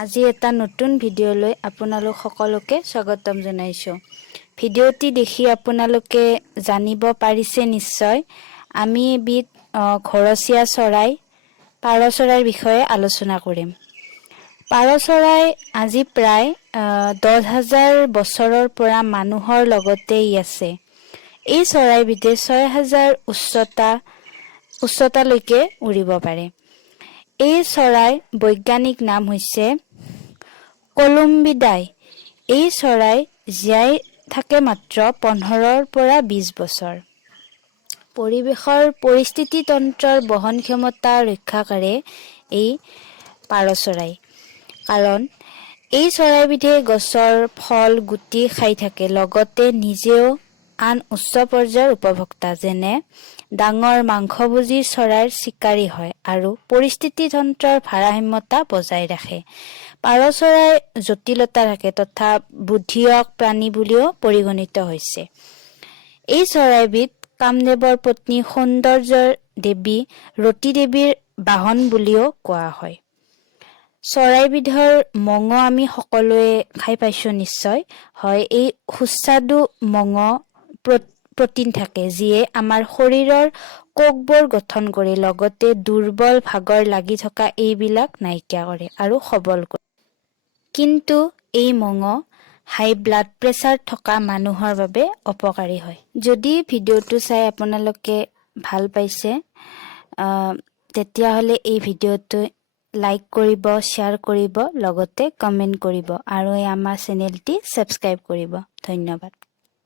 আজি এটা নতুন ভিডিঅ'লৈ আপোনালোক সকলোকে স্বাগতম জনাইছো। ভিডিঅ'টি দেখি আপোনালোকে জানিব পাৰিছে নিশ্চয় আমি এবিধ ঘৰচীয়া চৰাই পাৰ চৰাইৰ বিষয়ে আলোচনা কৰিম। পাৰ চৰাই আজি প্ৰায় 10,000 বছৰৰ পৰা মানুহৰ লগতেই আছে। এই চৰাইবিধে 6,000 উচ্চতালৈকে উৰিব পাৰে। এই চৰাই বৈজ্ঞানিক নাম হৈছে কলম্বিডাই। এই চৰাই জীয়াই থাকে মাত্ৰ 15 পৰা 20 বছৰ। পৰিৱেশৰ পৰিস্থিতি তন্ত্ৰৰ বহন ক্ষমতা ৰক্ষা কৰে এই পাৰ চৰাই। কাৰণ এই চৰাইবিধে গছৰ ফল গুটি খাই থাকে, লগতে নিজেও আন উচ্চ পৰ্যায়ৰ উপভোক্তা যেনে ডাঙৰ মাংসভোজী চৰাইৰ চিকাৰী হয় আৰু পৰিস্থিতি তন্ত্ৰৰ ভাৰসাম্যতা বজাই ৰাখে। পাৰ চৰাই জটিলতা থাকে তথা বুদ্ধিয়ক প্ৰাণী বুলিও পৰিগণিত হৈছে। এই চৰাইবিধ কামদেৱৰ পত্নী সৌন্দৰ্যৰ দেৱী ৰতী দেৱীৰ বাহন বুলিও কোৱা হয়। চৰাইবিধৰ মঙহ আমি সকলোৱে খাই পাইছো নিশ্চয়। হয়, এই সুস্বাদু মঙহ প্ৰটিন থাকে যিয়ে আমাৰ শৰীৰৰ কোষবোৰ গঠন কৰি লগতে দুৰ্বল ভাগৰ লাগি থকা এইবিলাক নাইকিয়া কৰে আৰু সবল কৰে। কিন্তু এই মঙহ হাই ব্লাড প্ৰেছাৰ থকা মানুহৰ বাবে অপকাৰী হয়। যদি ভিডিঅ'টো চাই আপোনালোকে ভাল পাইছে তেতিয়াহ'লে এই ভিডিঅ'টো লাইক কৰিব, শ্বেয়াৰ কৰিব, লগতে কমেণ্ট কৰিব আৰু আমাৰ চেনেলটি ছাবস্ক্ৰাইব কৰিব। ধন্যবাদ।